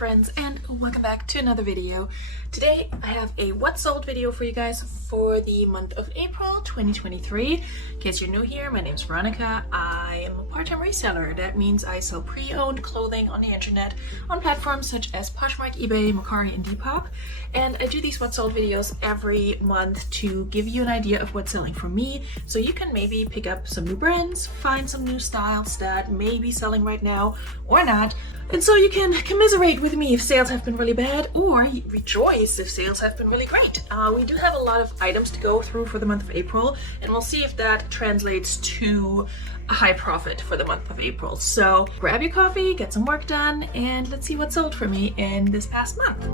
friends, and welcome back to another video. Today I have a what sold video for you guys for the month of April 2023. In case you're new here, my name is Veronika. I am a part-time reseller. That means I sell pre-owned clothing on the internet on platforms such as Poshmark, eBay, Mercari, and Depop. And I do these what sold videos every month to give you an idea of what's selling for me, so you can maybe pick up some new brands, find some new styles that may be selling right now or not. And so you can commiserate with me if sales have been really bad, or rejoice if sales have been really great. We do have a lot of items to go through for the month of April, and we'll see if that translates to a high profit for the month of April. So grab your coffee, get some work done, and let's see what sold for me in this past month.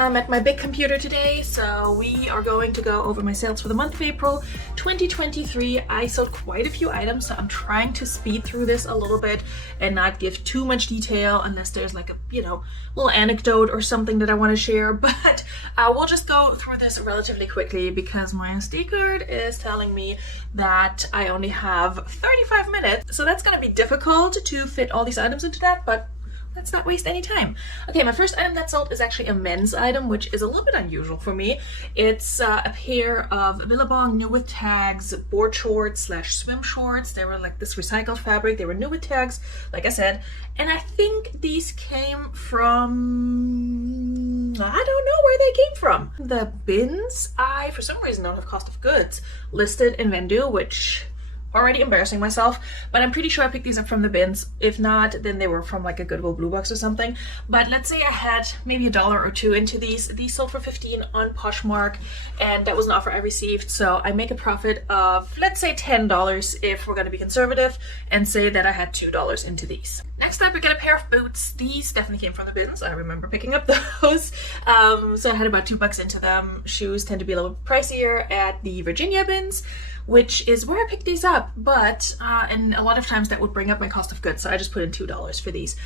I'm at my big computer today, so we are going to go over my sales for the month of April 2023. I sold quite a few items, so I'm trying to speed through this a little bit and not give too much detail unless there's like a, little anecdote or something that I want to share. But we'll just go through this relatively quickly because my SD card is telling me that I only have 35 minutes. So that's going to be difficult to fit all these items into that, but let's not waste any time. Okay, my first item that sold is actually a men's item, which is a little bit unusual for me. It's a pair of Billabong new with tags board shorts / swim shorts. They were like this recycled fabric. They were new with tags, like I said. And I think these came from, I don't know where they came from. The bins, I for some reason don't have cost of goods listed in Vendu, which already embarrassing myself, but I'm pretty sure I picked these up from the bins. If not, then they were from like a Goodwill Blue Box or something. But let's say I had maybe $1 or $2 into these. These sold for $15 on Poshmark, and that was an offer I received. So I make a profit of, let's say $10 if we're going to be conservative, and say that I had $2 into these. Next up, we got a pair of boots. These definitely came from the bins. I remember picking up those. So I had about $2 into them. Shoes tend to be a little pricier at the Virginia bins, which is where I picked these up, but and a lot of times that would bring up my cost of goods, so I just put in $2 for these.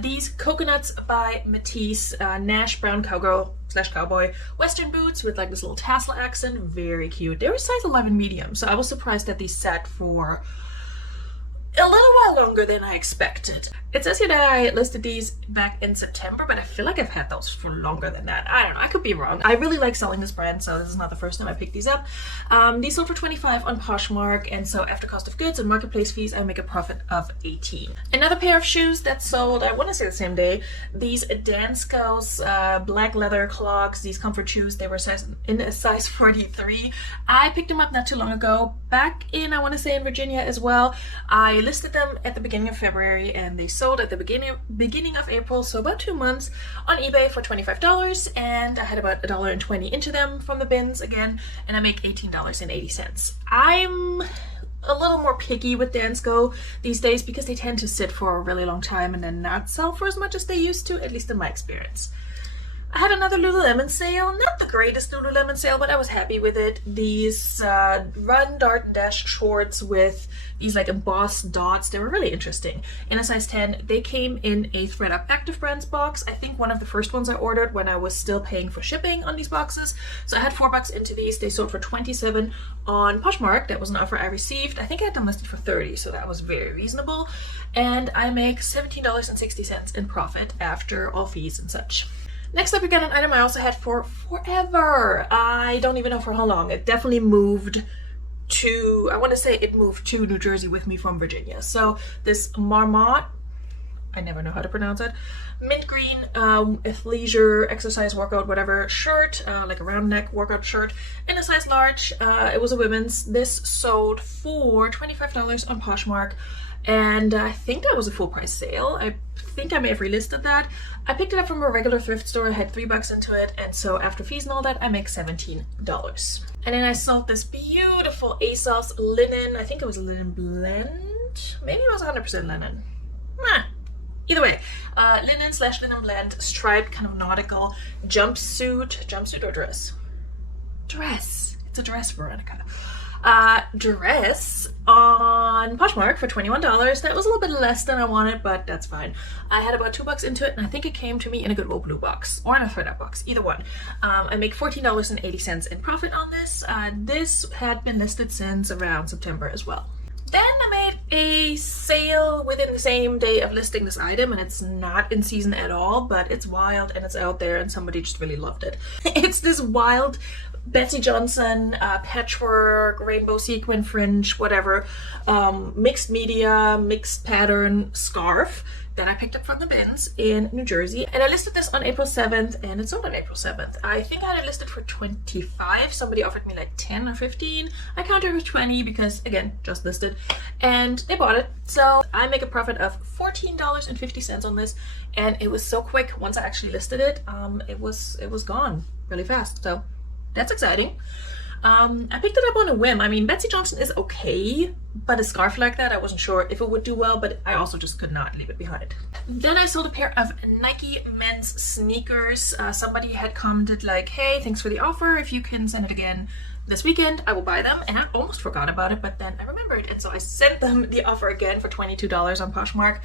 These Coconuts by Matisse, Nash Brown Cowgirl / Cowboy Western boots with like this little tassel accent, very cute. They were size 11 medium, so I was surprised that these sat for a little while longer than I expected. It says here that I listed these back in September, but I feel like I've had those for longer than that. I don't know, I could be wrong. I really like selling this brand, so this is not the first time I picked these up. These sold for $25 on Poshmark, and so after cost of goods and marketplace fees, I make a profit of $18. Another pair of shoes that sold, I want to say the same day, these Danskos black leather clogs, these comfort shoes. They were in a size 43. I picked them up not too long ago, back in, I want to say in Virginia as well. I listed them at the beginning of February, and they sold at the beginning of April, so about 2 months, on eBay for $25, and I had about $1.20 into them from the bins again, and I make $18.80. I'm a little more picky with Dansko these days because they tend to sit for a really long time and then not sell for as much as they used to, at least in my experience. I had another Lululemon sale, not the greatest Lululemon sale, but I was happy with it. These Run, Dart, and Dash shorts with these like embossed dots, they were really interesting. In a size 10, they came in a ThredUp Active Brands box. I think one of the first ones I ordered when I was still paying for shipping on these boxes. So I had $4 into these. They sold for $27 on Poshmark. That was an offer I received. I think I had them listed for $30, so that was very reasonable. And I make $17.60 in profit after all fees and such. Next up, we got an item I also had for forever. I don't even know for how long. It definitely moved to, I want to say it moved to New Jersey with me from Virginia. So this Marmot, I never know how to pronounce it, mint green athleisure exercise workout whatever shirt, like a round neck workout shirt in a size large. It was a women's. This sold for $25 on Poshmark, and I think that was a full price sale. I think I may have relisted that. I picked it up from a regular thrift store. I had $3 into it, and so after fees and all that, I make $17. And then I sold this beautiful ASOS linen. I think it was a linen blend. Maybe it was 100% linen. Either way, linen / linen blend, striped kind of nautical jumpsuit or dress? Dress. It's a dress, Veronika. dress on Poshmark for $21. That was a little bit less than I wanted, but that's fine. I had about $2 into it, and I think it came to me in a Goodwill Blue box or in a ThredUp box, either one. I make $14.80 in profit on this. This had been listed since around September as well. Then I made a sale within the same day of listing this item, and it's not in season at all, but it's wild and it's out there and somebody just really loved it. It's this wild Betsy Johnson patchwork, rainbow sequin fringe, whatever, mixed media, mixed pattern scarf that I picked up from the bins in New Jersey. And I listed this on April 7th and it sold on April 7th. I think I had it listed for 25. Somebody offered me like 10 or 15. I counted it with 20 because, again, just listed. And they bought it. So I make a profit of $14.50 on this. And it was so quick. Once I actually listed it, it was gone really fast. So that's exciting. I picked it up on a whim. I mean, Betsy Johnson is okay, but a scarf like that, I wasn't sure if it would do well, but I also just could not leave it behind. Then I sold a pair of Nike men's sneakers. Somebody had commented like, hey, thanks for the offer. If you can send it again this weekend, I will buy them. And I almost forgot about it, but then I remembered. And so I sent them the offer again for $22 on Poshmark.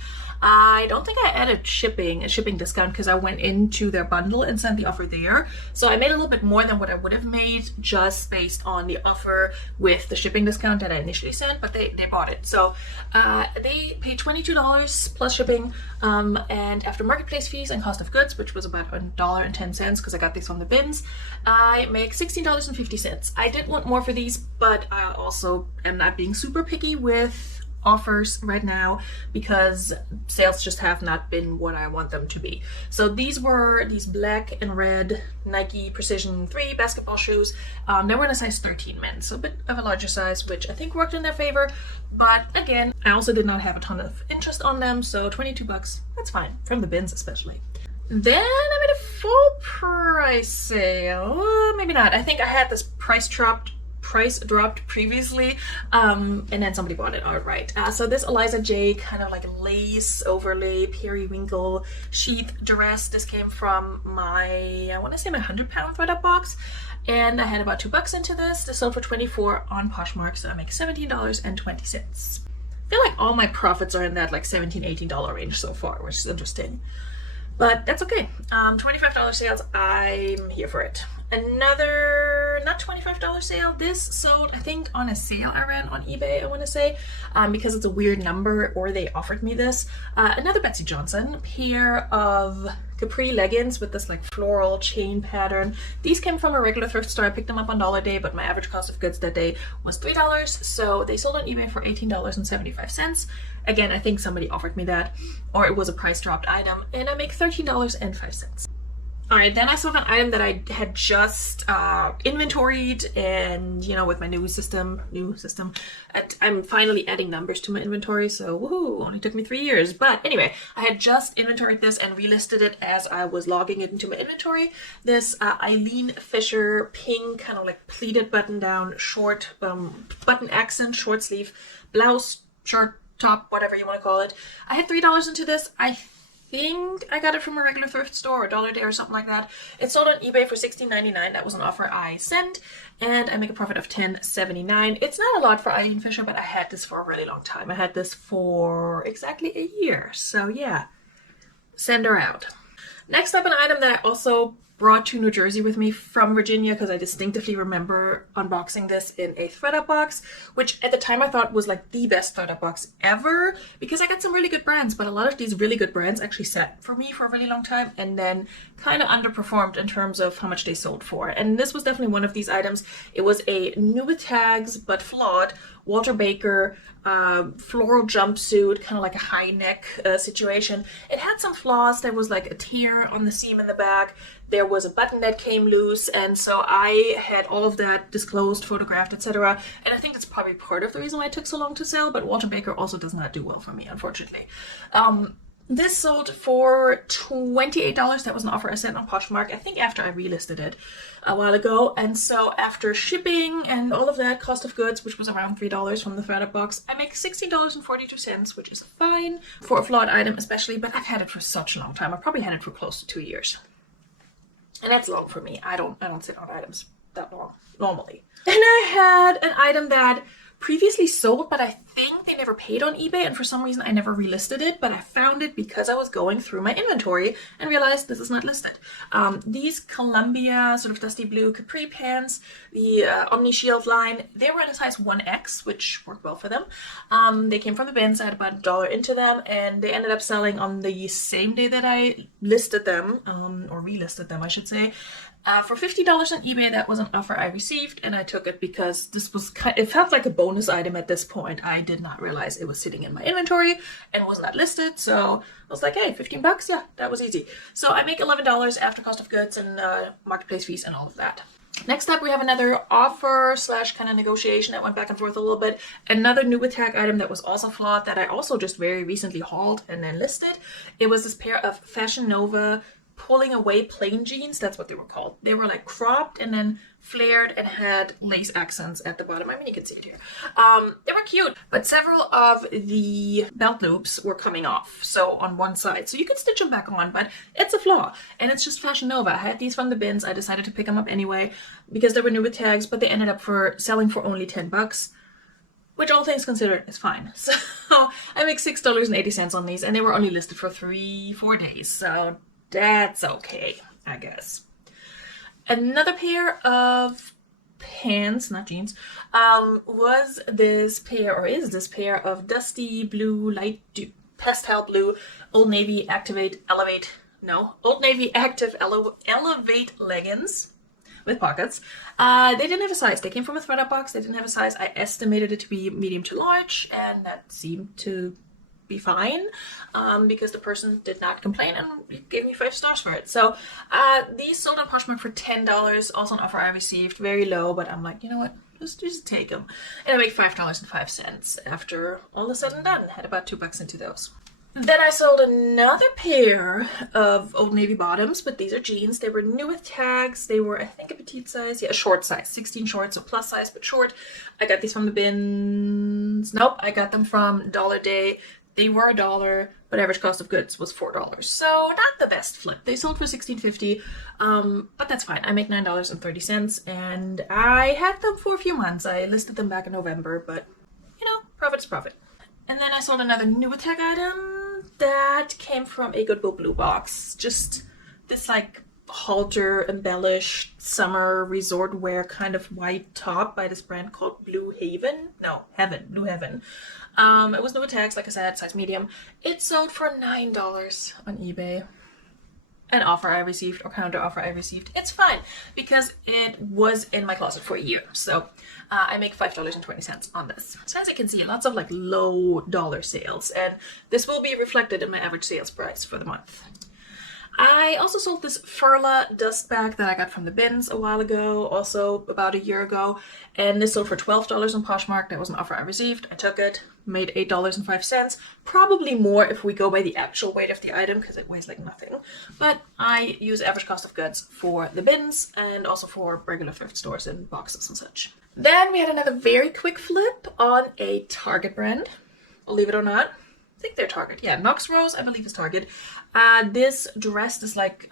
I don't think I added a shipping discount because I went into their bundle and sent the offer there. So I made a little bit more than what I would have made just based on the offer with the shipping discount that I initially sent, but they bought it. So they paid $22 plus shipping, and after marketplace fees and cost of goods, which was about $1.10 because I got these from the bins, I make $16.50. I did want more for these, but I also am not being super picky with offers right now because sales just have not been what I want them to be. So these were these black and red Nike Precision 3 basketball shoes. They were in a size 13 men's, so a bit of a larger size, which I think worked in their favor. But again, I also did not have a ton of interest on them, so $22, that's fine, from the bins especially. Then I made a full price sale. Maybe not. I think I had this price dropped previously, and then somebody bought it outright. So this Eliza J kind of like lace overlay periwinkle sheath dress, this came from my, I want to say my 100-pound ThredUp box, and I had about $2 into this. This sold for $24 on Poshmark, so I make $17.20. I feel like all my profits are in that like $17-18 range so far, which is interesting. But that's okay. $25 sales, I'm here for it. Another, not $25 sale, this sold, I think, on a sale I ran on eBay, I want to say, because it's a weird number, or they offered me this. Another Betsy Johnson pair of capri leggings with this like floral chain pattern. These came from a regular thrift store. I picked them up on Dollar Day, but my average cost of goods that day was $3, so they sold on eBay for $18.75. Again, I think somebody offered me that, or it was a price dropped item, and I make $13.05. Alright, then I sold an item that I had just inventoried, and you know, with my new system, I'm finally adding numbers to my inventory, so woohoo, only took me 3 years. But anyway, I had just inventoried this and relisted it as I was logging it into my inventory. This Eileen Fisher pink, kind of like pleated button down, short button accent, short sleeve blouse, short top, whatever you want to call it. I had $3 into this. I think I got it from a regular thrift store or Dollar Day or something like that. It sold on eBay for $16.99. That was an offer I sent, and I make a profit of $10.79. It's not a lot for Eileen Fisher, but I had this for a really long time. I had this for exactly a year, so yeah, send her out. Next up, an item that I also brought to New Jersey with me from Virginia, because I distinctively remember unboxing this in a ThredUp box, which at the time I thought was like the best ThredUp box ever, because I got some really good brands, but a lot of these really good brands actually sat for me for a really long time and then kind of underperformed in terms of how much they sold for. And this was definitely one of these items. It was a new with tags but flawed Walter Baker floral jumpsuit, kind of like a high neck situation. It had some flaws. There was like a tear on the seam in the back. There was a button that came loose, and so I had all of that disclosed, photographed, etc. And I think that's probably part of the reason why it took so long to sell, but Walter Baker also does not do well for me, unfortunately. This sold for $28. That was an offer I sent on Poshmark, I think after I relisted it a while ago. And so after shipping and all of that, cost of goods, which was around $3 from the ThredUp box, I make $16.42, which is fine for a flawed item especially, but I've had it for such a long time. I've probably had it for close to 2 years. And that's long for me. I don't sit on items that long normally. And I had an item that previously sold, but I think they never paid on eBay, and for some reason I never relisted it, but I found it because I was going through my inventory and realized this is not listed. These Columbia sort of dusty blue capri pants, the Omni Shield line, they were in a size 1X, which worked well for them. They came from the bins. I had about $1 into them, and they ended up selling on the same day that I listed them, or relisted them, I should say. For $50 on eBay. That was an offer I received, and I took it because this was it felt like a bonus item at this point. I did not realize it was sitting in my inventory and was not listed, so I was like, hey, 15 bucks? Yeah, that was easy. So I make $11 after cost of goods and marketplace fees and all of that. Next up, we have another offer slash kind of negotiation that went back and forth a little bit. Another new tag item that was also flawed that I also just very recently hauled and then listed. It was this pair of Fashion Nova pulling away plain jeans. That's what they were called. They were like cropped and then flared and had lace accents at the bottom. I mean, you can see it here. They were cute, but several of the belt loops were coming off, so on one side. So you could stitch them back on, but it's a flaw, and it's just Fashion Nova. I had these from the bins. I decided to pick them up anyway because they were new with tags, but they ended up selling for only 10 bucks. Which, all things considered, is fine. So I make $6.80 on these, and they were only listed for 3-4 days. So that's okay, I guess. Another pair of pants, not jeans, was this pair, or is this pair of dusty blue, light pastel blue, Old Navy Active Elevate leggings with pockets. They didn't have a size. They came from a thredUP box. They didn't have a size. I estimated it to be medium to large, and that seemed to be fine because the person did not complain and gave me 5 stars for it. So these sold on Poshmark for $10. Also an offer I received, very low, but I'm like, you know what, just take them. And I make $5.05 after all is said and done. Had about $2 into those. Then I sold another pair of Old Navy bottoms, but these are jeans. They were new with tags. They were, I think, a petite size. Yeah, a short size. 16 short, so plus size, but short. I got these from the bins. Nope, I got them from Dollar Day. They were $1, but average cost of goods was $4. So not the best flip. They sold for $16.50, but that's fine. I make $9.30, and I had them for a few months. I listed them back in November, but, you know, profit's profit. And then I sold another new tag item that came from a Goodwill Blue box. Just this, like, halter embellished summer resort wear kind of white top by this brand called Blue Heaven. It was new with tags, like I said, size medium. It sold for $9 on eBay. An offer I received, or counter offer I received. It's fine because it was in my closet for a year. So I make $5.20 on this. So as you can see, lots of like low dollar sales, and this will be reflected in my average sales price for the month. I also sold this Furla dust bag that I got from the bins a while ago, also about a year ago, and this sold for $12 on Poshmark. That was an offer I received. I took it, made $8.05, probably more if we go by the actual weight of the item because it weighs like nothing. But I use average cost of goods for the bins and also for regular thrift stores and boxes and such. Then we had another very quick flip on a Target brand, believe it or not. I think they're Target. Yeah, Knox Rose, I believe, is Target. This dress, this like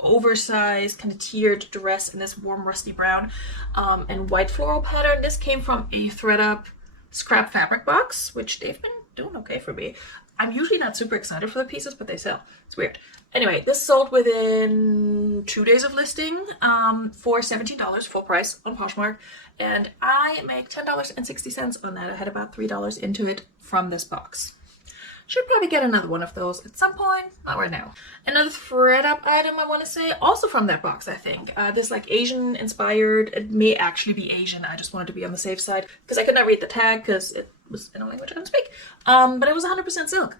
oversized kind of tiered dress in this warm rusty brown and white floral pattern. This came from a thredUP scrap fabric box, which they've been doing okay for me. I'm usually not super excited for the pieces, but they sell. It's weird. Anyway, this sold within 2 days of listing for $17 full price on Poshmark, and I make $10.60 on that. I had about $3 into it from this box. Should probably get another one of those at some point, not right now. Another thredUP item I want to say, also from that box, I think. This like Asian inspired, it may actually be Asian, I just wanted to be on the safe side because I could not read the tag because it was in a language I don't speak. But it was 100% silk.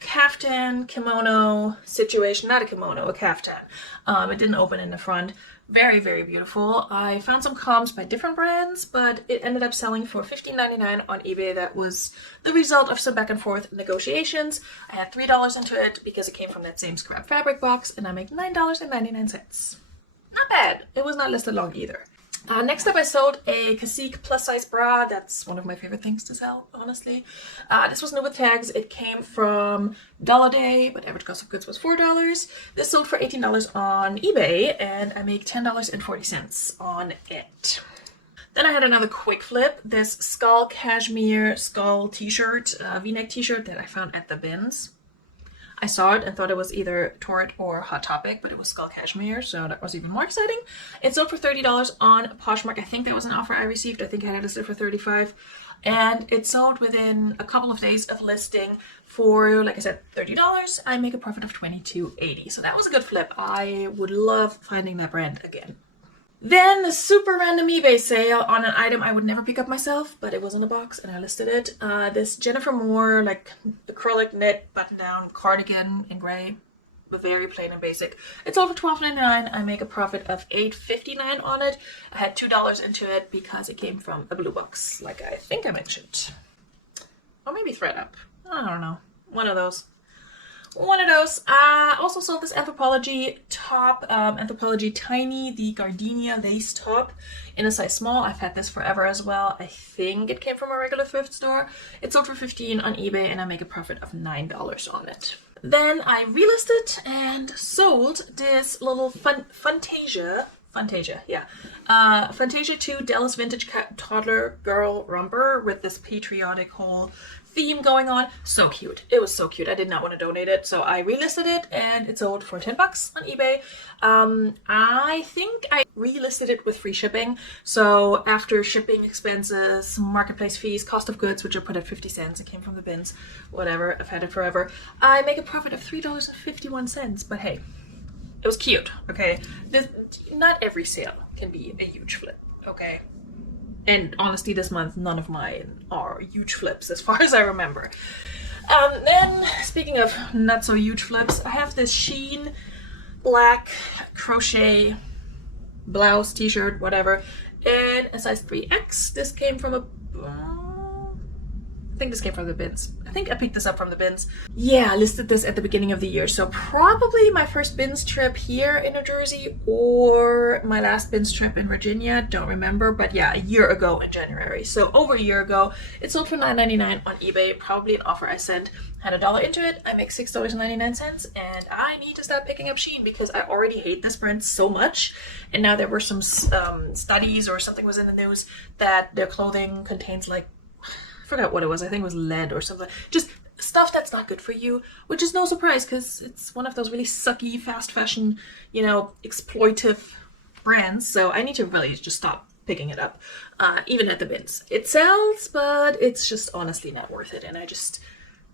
Kaftan, kimono situation, not a kimono, a kaftan. It didn't open in the front. Very, very beautiful. I found some comps by different brands, but it ended up selling for $15.99 on eBay. That was the result of some back and forth negotiations. I had $3 into it because it came from that same scrap fabric box, and I make $9.99. Not bad. It was not listed long either. Next up, I sold a Cacique plus size bra. That's one of my favorite things to sell, honestly. This was new with tags. It came from Dollar Day, but average cost of goods was $4. This sold for $18 on eBay, and I make $10.40 on it. Then I had another quick flip. This skull cashmere skull t-shirt, v-neck t-shirt that I found at the bins. I saw it and thought it was either Torrid or Hot Topic, but it was skull cashmere, so that was even more exciting. It sold for $30 on Poshmark. I think that was an offer I received. I think I had it listed for $35. And it sold within a couple of days of listing for, like I said, $30. I make a profit of $22.80. So that was a good flip. I would love finding that brand again. Then a super random eBay sale on an item I would never pick up myself, but it was in a box and I listed it. This Jennifer Moore, like acrylic knit button-down cardigan in gray, but very plain and basic. It's over $12.99. I make a profit of $8.59 on it. I had $2 into it because it came from a blue box, like I think I mentioned. Or maybe ThreadUp. I don't know. One of those. I also sold this Anthropologie top, Anthropologie Tiny, the gardenia lace top in a size small. I've had this forever as well. I think it came from a regular thrift store. It sold for $15 on eBay and I make a profit of $9 on it. Then I relisted and sold this little Fantasia 2 Dallas Vintage Toddler Girl Romper with this patriotic whole theme going on. So cute. It was so cute. I did not want to donate it, so I relisted it and it sold for $10 on eBay. I think I relisted it with free shipping. So after shipping expenses, marketplace fees, cost of goods, which are put at 50 cents, it came from the bins, whatever, I've had it forever. I make a profit of $3.51, but hey, it was cute, okay? Not every sale can be a huge flip, okay? And honestly, this month, none of mine are huge flips as far as I remember. Then, speaking of not so huge flips, I have this Shein black crochet blouse, t-shirt, whatever, in a size 3X. This came from I think this came from the bins. I think I picked this up from the bins. Yeah, I listed this at the beginning of the year. So probably my first bins trip here in New Jersey or my last bins trip in Virginia. Don't remember, but yeah, a year ago in January. So over a year ago, it sold for $9.99 on eBay. Probably an offer I sent. Had $1 into it. I make $6.99 and I need to start picking up Shein because I already hate this brand so much. And now there were some studies or something was in the news that their clothing contains like, I forgot what it was. I think it was lead or something. Just stuff that's not good for you, which is no surprise because it's one of those really sucky fast fashion, exploitive brands. So I need to really just stop picking it up, even at the bins. It sells, but it's just honestly not worth it. And I just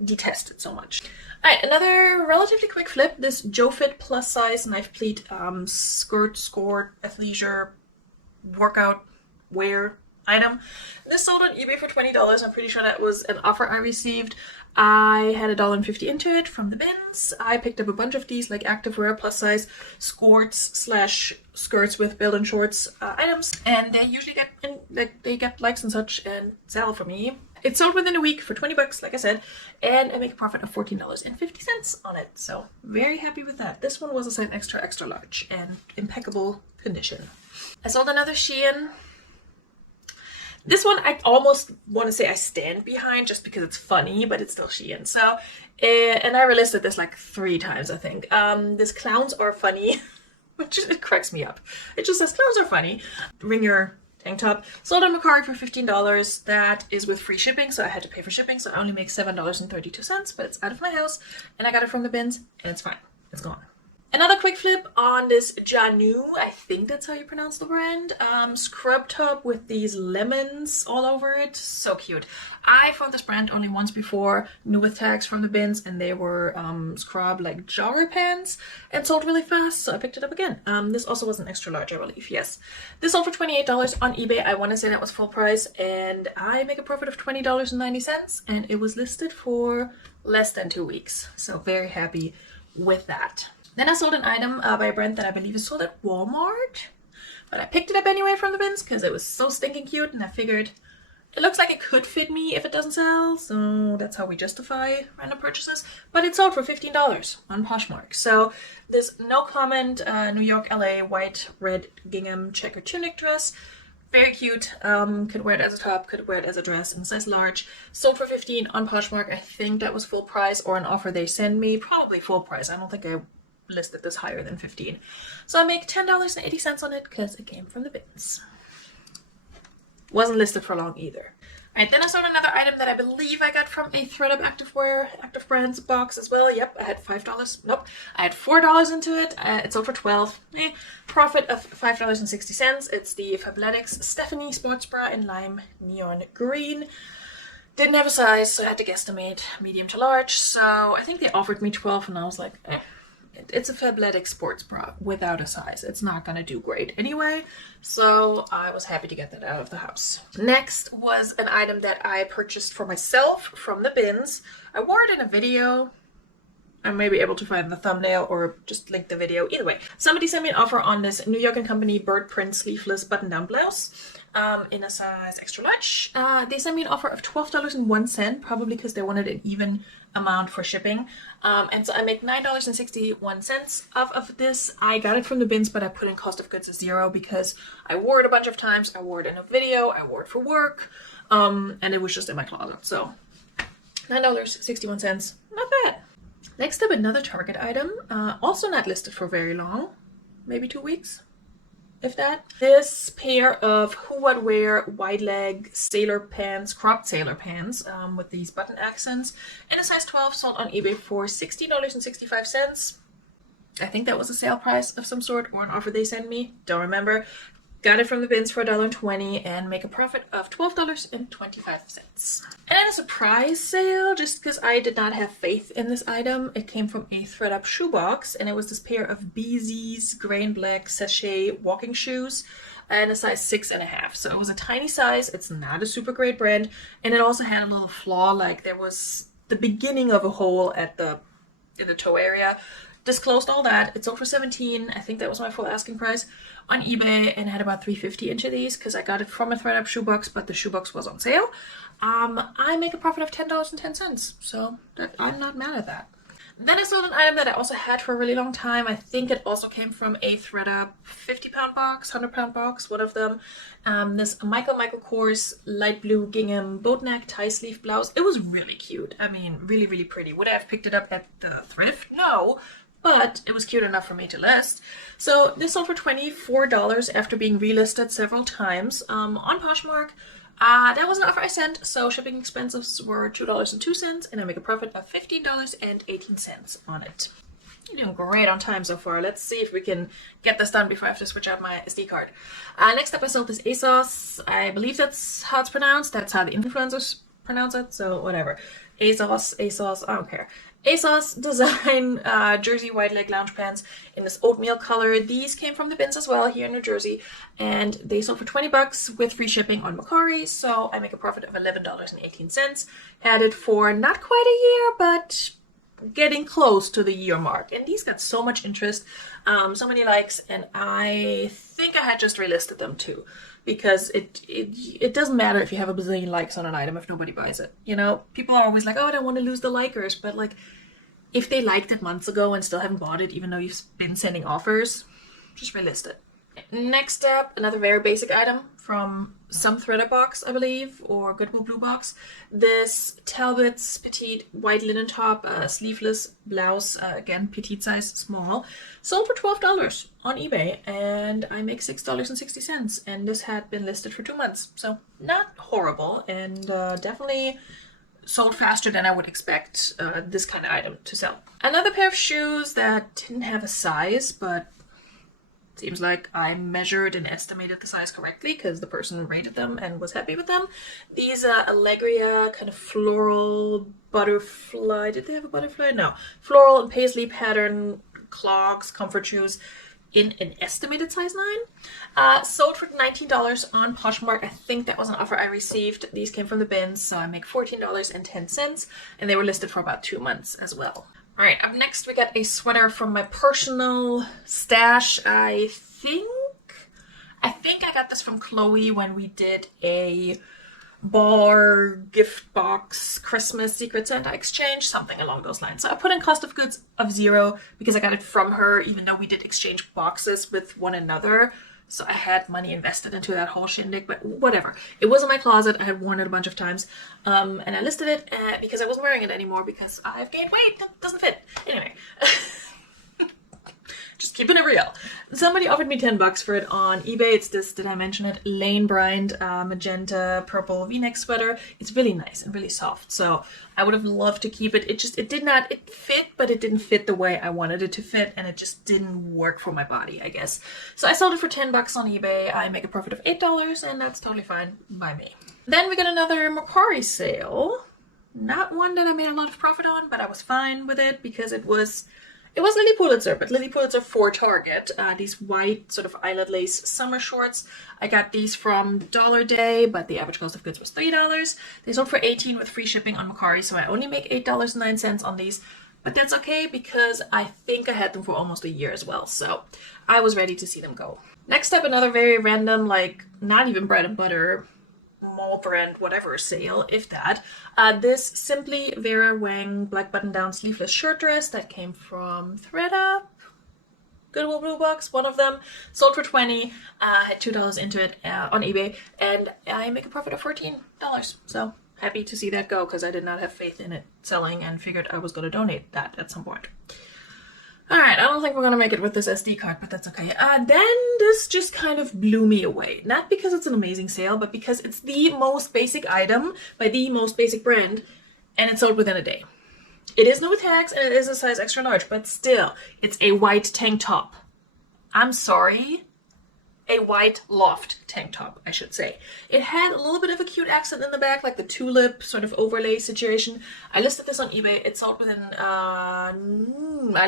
detest it so much. All right, another relatively quick flip. This JoeFit plus size knife pleat skirt athleisure workout wear item. This sold on eBay for $20. I'm pretty sure that was an offer I received. I had $1.50 into it from the bins. I picked up a bunch of these like activewear plus size skirts with built-in shorts items, and they usually get likes and such and sell for me. It sold within a week for $20, like I said, and I make a profit of $14.50 on it. So very happy with that. This one was a size extra large and impeccable condition. I sold another Shein. This one I almost want to say I stand behind just because it's funny, but it's still Shein. So, and I relisted this like 3 times, I think. This clowns are funny, which it cracks me up. It just says clowns are funny. Ringer tank top. Sold on Mercari for $15. That is with free shipping, so I had to pay for shipping. So I only make $7.32, but it's out of my house. And I got it from the bins, and it's fine. It's gone. Another quick flip on this Janu, I think that's how you pronounce the brand, scrub top with these lemons all over it. So cute. I found this brand only once before, new with tags from the bins, and they were scrub like jogger pants and sold really fast, so I picked it up again. This also was an extra large, I believe, yes. This sold for $28 on eBay. I want to say that was full price, and I make a profit of $20.90, and it was listed for less than 2 weeks. So very happy with that. Then I sold an item by a brand that I believe is sold at Walmart, but I picked it up anyway from the bins because it was so stinking cute, and I figured it looks like it could fit me if it doesn't sell, so that's how we justify random purchases. But it sold for $15 on Poshmark. So this no comment New York, LA white red gingham checker tunic dress Very cute. Could wear it as a top, could wear it as a dress in size large. Sold for 15 on Poshmark. I think that was full price or an offer they send me. Probably full price. I don't think I listed this higher than 15. So I make $10.80 on it because it came from the bins. Wasn't listed for long either. Alright, then I sold another item that I believe I got from a ThredUp Activewear Active Brands box as well. Yep, I had $5. Nope, I had $4 into it. It sold for 12. Profit of $5.60. It's the Fabletics Stephanie Sports Bra in Lime Neon Green. Didn't have a size, so I had to guesstimate medium to large. So I think they offered me 12 and I was like, it's a Fabletics sports bra without a size. It's not gonna do great anyway. So I was happy to get that out of the house. Next was an item that I purchased for myself from the bins. I wore it in a video. I may be able to find the thumbnail or just link the video. Either way, somebody sent me an offer on this New York & Company bird print sleeveless button-down blouse in a size extra large. They sent me an offer of $12.01, probably because they wanted an even amount for shipping. And so I make $9.61 off of this. I got it from the bins, but I put in cost of goods as 0 because I wore it a bunch of times. I wore it in a video, I wore it for work, and it was just in my closet. So $9.61, not bad. Next up, another Target item, also not listed for very long, maybe 2 weeks, if that. This pair of Who What Wear wide leg sailor pants, cropped sailor pants with these button accents in a size 12, sold on eBay for $16.65. I think that was a sale price of some sort or an offer they sent me, don't remember. Got it from the bins for $1.20 and make a profit of $12.25. And then a surprise sale, just because I did not have faith in this item. It came from a ThredUp shoebox, and it was this pair of BZ's gray and black sachet walking shoes in a size 6.5. So it was a tiny size. It's not a super great brand, and it also had a little flaw, like there was the beginning of a hole in the toe area. Disclosed all that. It sold for $17. I think that was my full asking price on eBay, and I had about $3.50 into these because I got it from a ThredUp shoebox, but the shoebox was on sale. I make a profit of $10.10, so I'm not mad at that. Then I sold an item that I also had for a really long time. I think it also came from a ThredUp 50-pound box, 100-pound box, one of them. This Michael Kors light blue gingham boat neck tie sleeve blouse. It was really cute. I mean, really, really pretty. Would I have picked it up at the thrift? No. But it was cute enough for me to list. So this sold for $24 after being relisted several times on Poshmark. That was an offer I sent, so shipping expenses were $2.02, and I make a profit of $15.18 on it. You're doing great on time so far. Let's see if we can get this done before I have to switch out my SD card. Next up, I sold this ASOS. I believe that's how it's pronounced. That's how the influencers pronounce it, so whatever. ASOS, I don't care. ASOS design jersey wide leg lounge pants in this oatmeal color. These came from the bins as well here in New Jersey, and they sold for $20 with free shipping on Mercari, so I make a profit of $11.18. Had it for not quite a year, but getting close to the year mark, and these got so much interest, so many likes, and I think I had just relisted them too, because it doesn't matter if you have a bazillion likes on an item if nobody buys it. You know, people are always like, oh, I don't want to lose the likers, but like, if they liked it months ago and still haven't bought it, even though you've been sending offers, just relist it. Next up, another very basic item from some ThredUp box, I believe, or Goodwill Blue box. This Talbot's petite white linen top, sleeveless blouse, again, petite size, small, sold for $12 on eBay, and I make $6.60, and this had been listed for 2 months, so not horrible, and definitely sold faster than I would expect this kind of item to sell. Another pair of shoes that didn't have a size, but seems like I measured and estimated the size correctly because the person rated them and was happy with them. These Allegria kind of floral butterfly. Did they have a butterfly? No. Floral and paisley pattern clogs, comfort shoes in an estimated size 9. Sold for $19 on Poshmark. I think that was an offer I received. These came from the bins, so I make $14.10, and they were listed for about 2 months as well. All right, up next we got a sweater from my personal stash. I think I got this from Chloe when we did a bar gift box Christmas Secret Santa exchange, something along those lines. So I put in cost of goods of 0 because I got it from her, even though we did exchange boxes with one another. So I had money invested into that whole shindig, but whatever. It was in my closet. I had worn it a bunch of times. And I listed it because I wasn't wearing it anymore because I've gained weight. That doesn't fit. Anyway. Just keeping it real. Somebody offered me $10 for it on eBay. It's this, did I mention it? Lane Bryant magenta purple v-neck sweater. It's really nice and really soft. So I would have loved to keep it. It fit, but it didn't fit the way I wanted it to fit. And it just didn't work for my body, I guess. So I sold it for $10 on eBay. I make a profit of $8 and that's totally fine by me. Then we got another Mercari sale. Not one that I made a lot of profit on, but I was fine with it because it was Lily Pulitzer, but Lily Pulitzer for Target. These white sort of eyelet lace summer shorts. I got these from Dollar Day, but the average cost of goods was $3. They sold for $18 with free shipping on Mercari, so I only make $8.09 on these. But that's okay because I think I had them for almost a year as well, so I was ready to see them go. Next up, another very random, like not even bread and butter, mall brand whatever sale, if that. This Simply Vera Wang black button-down sleeveless shirt dress that came from ThredUp, Goodwill Blue Box, one of them, sold for $20. I had $2 into it on eBay, and I make a profit of $14. So happy to see that go because I did not have faith in it selling and figured I was going to donate that at some point. Alright, I don't think we're going to make it with this SD card, but that's okay. Then this just kind of blew me away. Not because it's an amazing sale, but because it's the most basic item by the most basic brand, and it sold within a day. It is no tax, and it is a size extra large, but still, it's a white tank top. I'm sorry. A white loft tank top, I should say. It had a little bit of a cute accent in the back, like the tulip sort of overlay situation. I listed this on eBay. It sold within, I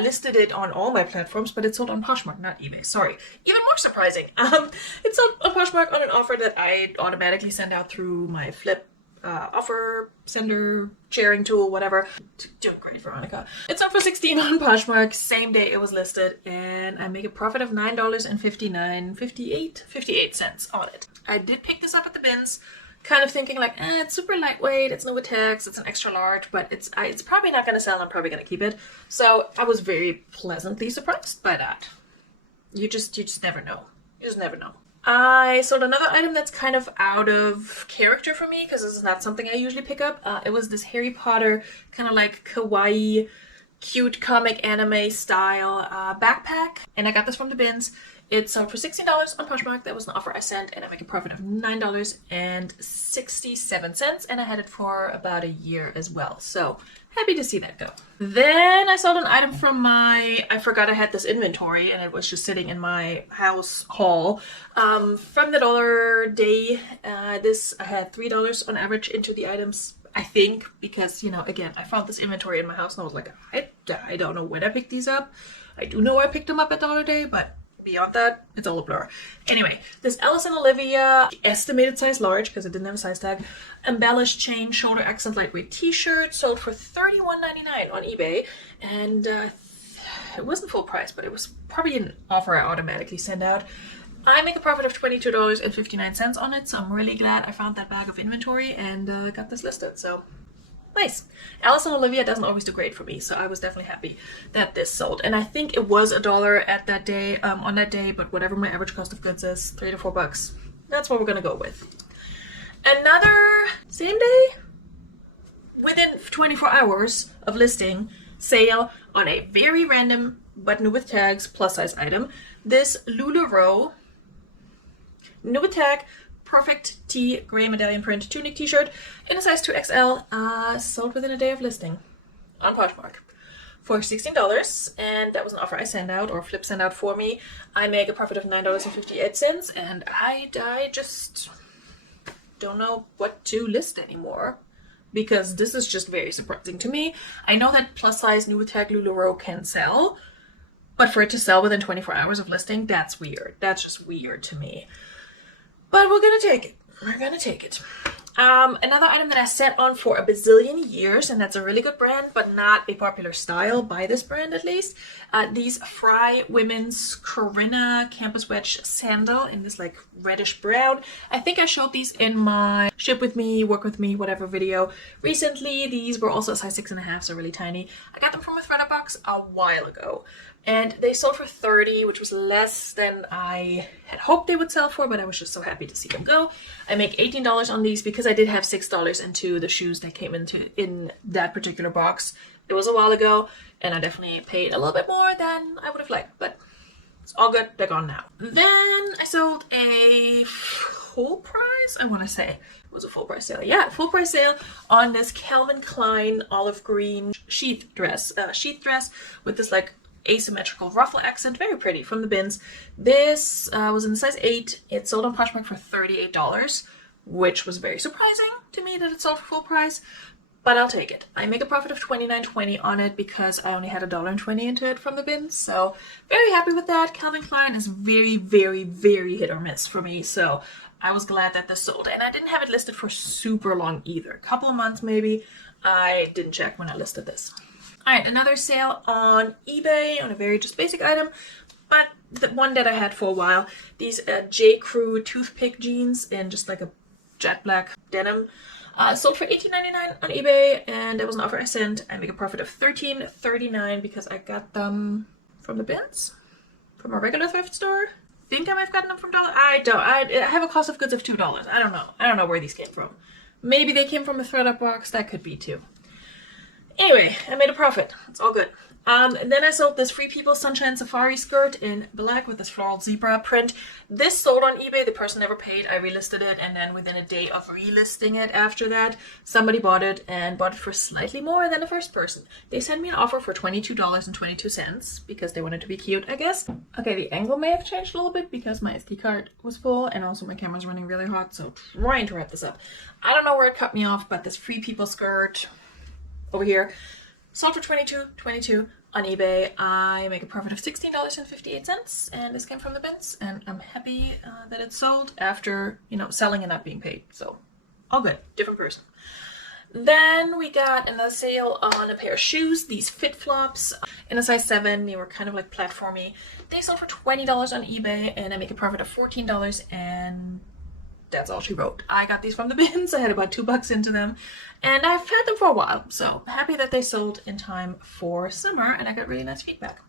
listed it on all my platforms, but it sold on Poshmark, not eBay. Sorry. Even more surprising. It sold on Poshmark on an offer that I automatically send out through my Flip offer sender sharing tool, whatever. Doing great, Veronika. It's up for $16 on Poshmark. Same day it was listed, and I make a profit of $9.58 on it. I did pick this up at the bins, kind of thinking like, it's super lightweight, it's no tax, it's an extra large, but it's probably not going to sell. I'm probably going to keep it. So I was very pleasantly surprised by that. You just never know. You just never know. I sold another item that's kind of out of character for me because this is not something I usually pick up. It was this Harry Potter kind of like kawaii, cute comic anime style backpack, and I got this from the bins. It sold for $16 on Poshmark. That was an offer I sent, and I make a profit of $9.67, and I had it for about a year as well. So happy to see that go. Then I sold an item from I forgot I had this inventory, and it was just sitting in my house haul. From the Dollar Day, I had $3 on average into the items, I think, because, again, I found this inventory in my house, and I was like, I don't know when I picked these up. I do know I picked them up at Dollar Day, but beyond that, it's all a blur. Anyway, this Alice and Olivia estimated size large, because it didn't have a size tag, embellished chain shoulder accent lightweight t-shirt sold for $31.99 on eBay, and it wasn't full price, but it was probably an offer I automatically send out. I make a profit of $22.59 on it, so I'm really glad I found that bag of inventory and got this listed. So nice. Alice and Olivia doesn't always do great for me, so I was definitely happy that this sold. And I think it was $1 at that day, on that day, but whatever my average cost of goods is, $3 to $4. That's what we're gonna go with. Another same day, within 24 hours of listing, sale on a very random but new with tags plus size item. This LuLaRoe new with tag perfect tee gray medallion print tunic t-shirt in a size 2XL, sold within a day of listing on Poshmark for $16, and that was an offer I sent out, or Flip sent out for me. I make a profit of $9.58, and I just don't know what to list anymore because this is just very surprising to me. I know that plus size new with tag LuLaRoe can sell, but for it to sell within 24 hours of listing, that's weird. That's just weird to me. But we're gonna take it. We're gonna take it. Another item that I sat on for a bazillion years, and that's a really good brand, but not a popular style by this brand at least. These Fry Women's Corinna Campus Wedge Sandal in this like reddish brown. I think I showed these in my ship with me, work with me, whatever video recently. These were also a size 6.5, so really tiny. I got them from a threader box a while ago. And they sold for $30, which was less than I had hoped they would sell for, but I was just so happy to see them go. I make $18 on these because I did have $6 into the shoes that came in that particular box. It was a while ago, and I definitely paid a little bit more than I would have liked, but it's all good. They're gone now. Then I sold a full price, I want to say. It was a full price sale. Yeah, full price sale on this Calvin Klein olive green sheath dress with this like asymmetrical ruffle accent, very pretty, from the bins. This was in the size 8. It sold on Poshmark for $38, which was very surprising to me that it sold for full price, but I'll take it. I make a profit of $29.20 on it because I only had $1.20 into it from the bins, so very happy with that. Calvin Klein is very, very, very hit or miss for me, so I was glad that this sold. And I didn't have it listed for super long either. A couple of months maybe. I didn't check when I listed this. Alright, another sale on eBay on a very just basic item, but the one that I had for a while. These J. Crew toothpick jeans in just like a jet black denim. Sold for $18.99 on eBay, and it was an offer I sent. I make a profit of $13.39 because I got them from the bins, from a regular thrift store. I think I might have gotten them from Dollar. I don't. I have a cost of goods of $2. I don't know. I don't know where these came from. Maybe they came from a thread up box. That could be too. Anyway, I made a profit. It's all good. And then I sold this Free People Sunshine Safari skirt in black with this floral zebra print. This sold on eBay. The person never paid. I relisted it, and then within a day of relisting it after that, somebody bought it and bought it for slightly more than the first person. They sent me an offer for $22.22 because they wanted to be cute, I guess. Okay, the angle may have changed a little bit because my SD card was full and also my camera's running really hot, so trying to wrap this up. I don't know where it cut me off, but this Free People skirt over here sold for $22.22 on eBay. I make a profit of $16.58, and this came from the bins, and I'm happy that it sold after, selling and not being paid. So all good. Different person. Then we got another sale on a pair of shoes, these Fit Flops in a size 7. They were kind of like platformy. They sold for $20 on eBay, and I make a profit of $14, and that's all she wrote. I got these from the bins. I had about $2 into them, and I've had them for a while, so happy that they sold in time for summer, and I got really nice feedback.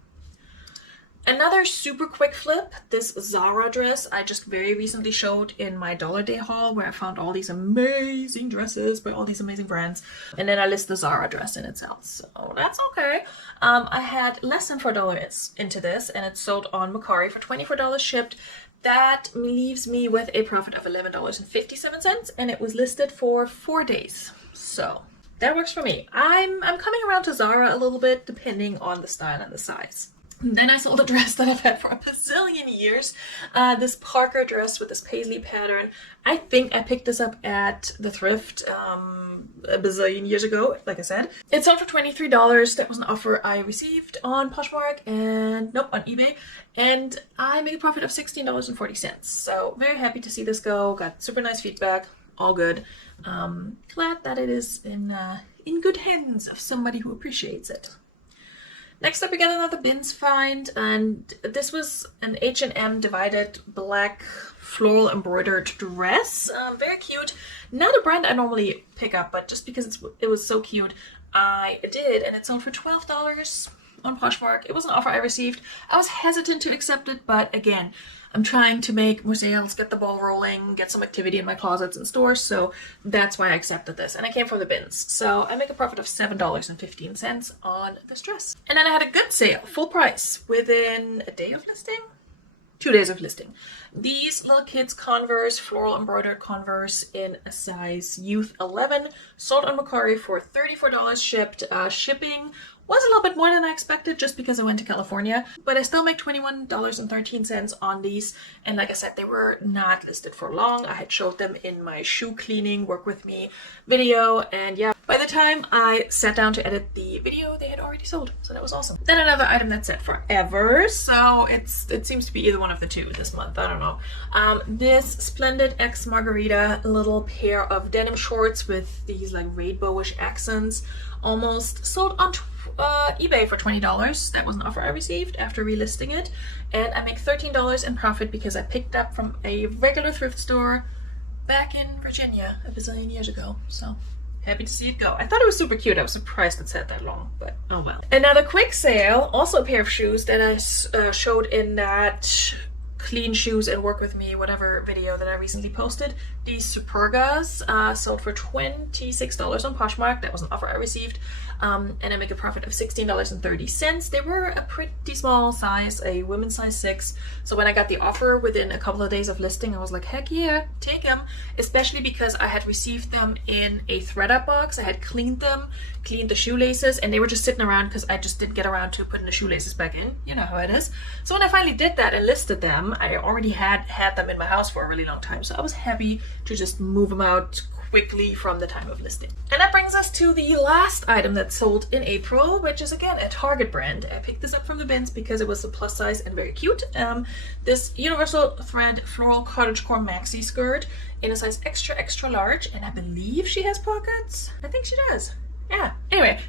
Another super quick flip, this Zara dress I just very recently showed in my Dollar Day haul, where I found all these amazing dresses by all these amazing brands, and then I list the Zara dress in itself, so that's okay. I had less than $4 into this, and it sold on Mercari for $24 shipped. That leaves me with a profit of $11.57, and it was listed for 4 days. So that works for me. I'm coming around to Zara a little bit, depending on the style and the size. And then I sold a dress that I've had for a bazillion years. This Parker dress with this paisley pattern. I think I picked this up at the thrift a bazillion years ago, like I said. It sold for $23. That was an offer I received on Poshmark on eBay. And I made a profit of $16.40. So very happy to see this go. Got super nice feedback. All good. Glad that it is in good hands of somebody who appreciates it. Next up, we got another bins find, and this was an H&M divided black floral embroidered dress. Very cute. Not a brand I normally pick up, but just because it was so cute, I did, and it sold for $12 on Poshmark. It was an offer I received. I was hesitant to accept it, but again, I'm trying to make more sales, get the ball rolling, get some activity in my closets and stores, so that's why I accepted this. And it came from the bins. So I make a profit of $7.15 on this dress. And then I had a good sale, full price, within a day of listing? 2 days of listing. These little kids Converse, floral embroidered Converse in a size youth 11, sold on Mercari for $34 shipped. Shipping was a little bit more than I expected just because I went to California, but I still make $21.13 on these. And like I said, they were not listed for long. I had showed them in my shoe cleaning work with me video, and yeah, By the time I sat down to edit the video, they had already sold, so that was awesome. Then another item that said forever, so it seems to be either one of the two this month, I don't know. This Splendid X Margarita little pair of denim shorts with these like rainbowish accents, almost sold on eBay for $20. That was an offer I received after relisting it, and I make $13 in profit because I picked up from a regular thrift store back in Virginia a bazillion years ago, so happy to see it go. I thought it was super cute. I was surprised it sat that long, but oh well. Another quick sale, also a pair of shoes that I showed in that clean shoes and work with me whatever video that I recently posted. These Supergas sold for $26 on Poshmark. That was an offer I received, and I make a profit of $16.30. They were a pretty small size, a women's size 6. So when I got the offer within a couple of days of listing, I was like, heck yeah, take them. Especially because I had received them in a thread-up box. I had cleaned them, cleaned the shoelaces, and they were just sitting around because I just didn't get around to putting the shoelaces back in. You know how it is. So when I finally did that and listed them, I already had them in my house for a really long time. So I was happy to just move them out quickly from the time of listing. And that brings us to the last item that sold in April, which is again a Target brand. I picked this up from the bins because it was a plus size and very cute. This universal thread floral cottagecore maxi skirt in a size extra extra large, and I believe she has pockets. I think she does. Yeah. Anyway,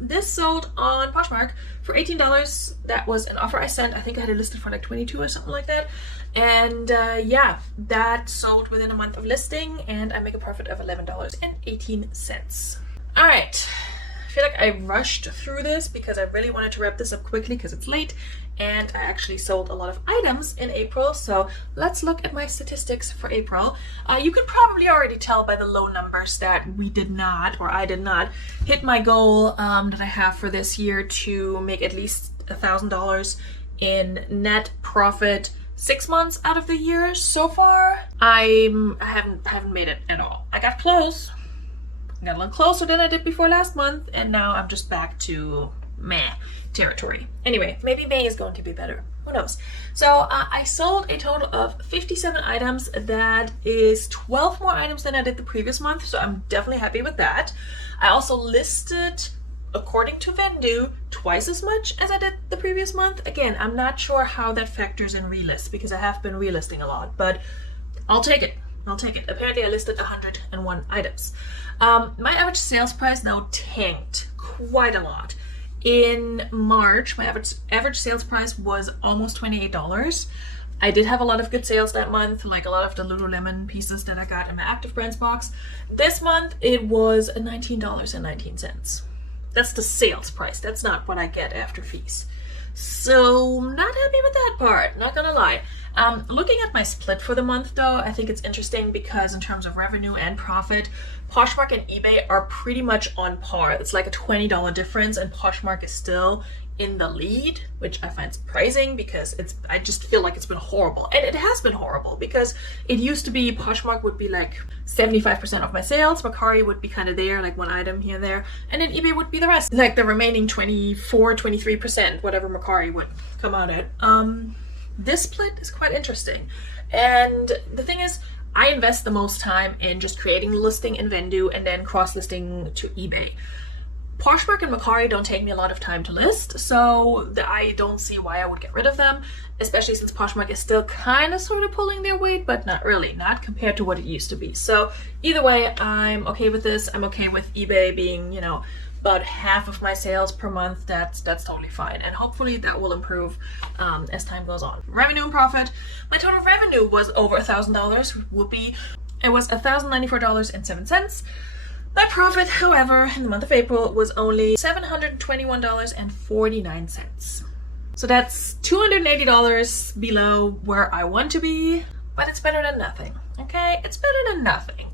this sold on Poshmark for $18. That was an offer I sent. I think I had it listed for like $22 or something like that. And yeah, that sold within a month of listing, and I make a profit of $11.18. All right. I feel like I rushed through this because I really wanted to wrap this up quickly because it's late, and I actually sold a lot of items in April. So let's look at my statistics for April. You could probably already tell by the low numbers that we did not, or I did not, hit my goal that I have for this year to make at least $1,000 in net profit 6 months out of the year. So far, I haven't made it at all. I got close. Got a little closer than I did before last month, and now I'm just back to meh territory. Anyway, maybe May is going to be better. Who knows? So I sold a total of 57 items. That is 12 more items than I did the previous month, so I'm definitely happy with that. I also listed, according to Vendu, twice as much as I did the previous month. Again, I'm not sure how that factors in relist because I have been relisting a lot, but I'll take it. I'll take it. Apparently I listed 101 items. My average sales price now tanked quite a lot. In March, my average sales price was almost $28. I did have a lot of good sales that month, like a lot of the Lululemon pieces that I got in my Active Brands box. This month, it was $19.19. That's the sales price. That's not what I get after fees. So, not happy with that part, not gonna lie. Looking at my split for the month though, I think it's interesting because in terms of revenue and profit, Poshmark and eBay are pretty much on par. It's like a $20 difference, and Poshmark is still in the lead, which I find surprising because I just feel like it's been horrible. And it has been horrible because it used to be Poshmark would be like 75% of my sales, Mercari would be kind of there, like one item here and there, and then eBay would be the rest, like the remaining 23%, whatever Mercari would come out at. This split is quite interesting. And the thing is, I invest the most time in just creating the listing in Vendu and then cross-listing to eBay. Poshmark and Mercari don't take me a lot of time to list, so I don't see why I would get rid of them, especially since Poshmark is still kind of sort of pulling their weight, but not really, not compared to what it used to be. So either way, I'm okay with this. I'm okay with eBay being, you know, about half of my sales per month. That's totally fine, and hopefully that will improve as time goes on. Revenue and profit. My total revenue was over $1,000. Whoopee. It was $1,094.07. My profit, however, in the month of April was only $721.49. So that's $280 below where I want to be, but it's better than nothing. Okay, it's better than nothing.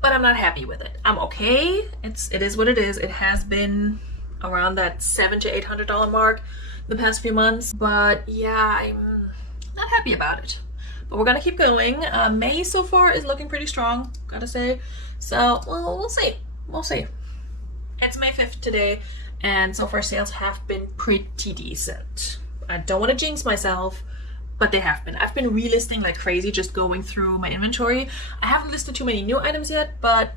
But I'm not happy with it. I'm okay. It is what it is. It has been around that $700 to $800 mark the past few months. But yeah, I'm not happy about it. But we're gonna keep going. May so far is looking pretty strong, gotta say. So well, we'll see. We'll see. It's May 5th today, and so far sales have been pretty decent. I don't want to jinx myself, but they have been. I've been relisting like crazy, just going through my inventory. I haven't listed too many new items yet, but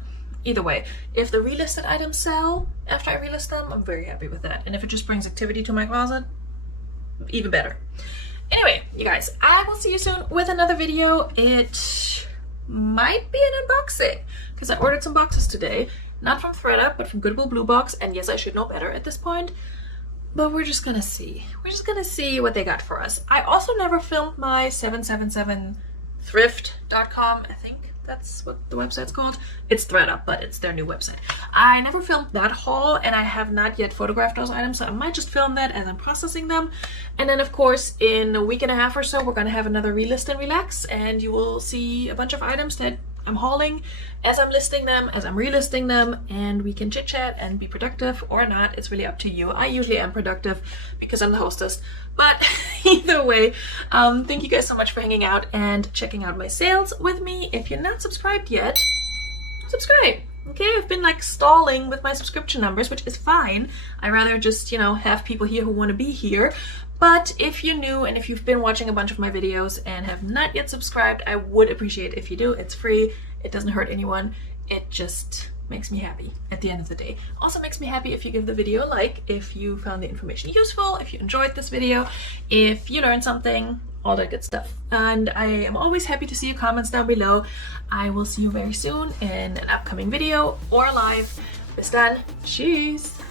either way, if the relisted items sell after I relist them, I'm very happy with that. And if it just brings activity to my closet, even better. Anyway, you guys, I will see you soon with another video. It might be an unboxing because I ordered some boxes today, not from ThredUp, but from Goodwill Blue Box. And yes, I should know better at this point, but we're just gonna see. We're just gonna see what they got for us. I also never filmed my 777thrift.com. I think that's what the website's called. It's ThredUp, but it's their new website. I never filmed that haul, and I have not yet photographed those items, so I might just film that as I'm processing them. And then, of course, in a week and a half or so, we're gonna have another relist and relax, and you will see a bunch of items that I'm hauling as I'm listing them, as I'm relisting them, and we can chit chat and be productive or not. It's really up to you. I usually am productive because I'm the hostess, but either way, thank you guys so much for hanging out and checking out my sales with me. If you're not subscribed yet, subscribe. Okay, I've been like stalling with my subscription numbers, which is fine. I rather just, you know, have people here who want to be here. But if you're new and if you've been watching a bunch of my videos and have not yet subscribed, I would appreciate if you do. It's free. It doesn't hurt anyone. It just makes me happy at the end of the day. Also makes me happy if you give the video a like, if you found the information useful, if you enjoyed this video, if you learned something, all that good stuff. And I am always happy to see your comments down below. I will see you very soon in an upcoming video or live. Bis dann. Tschüss.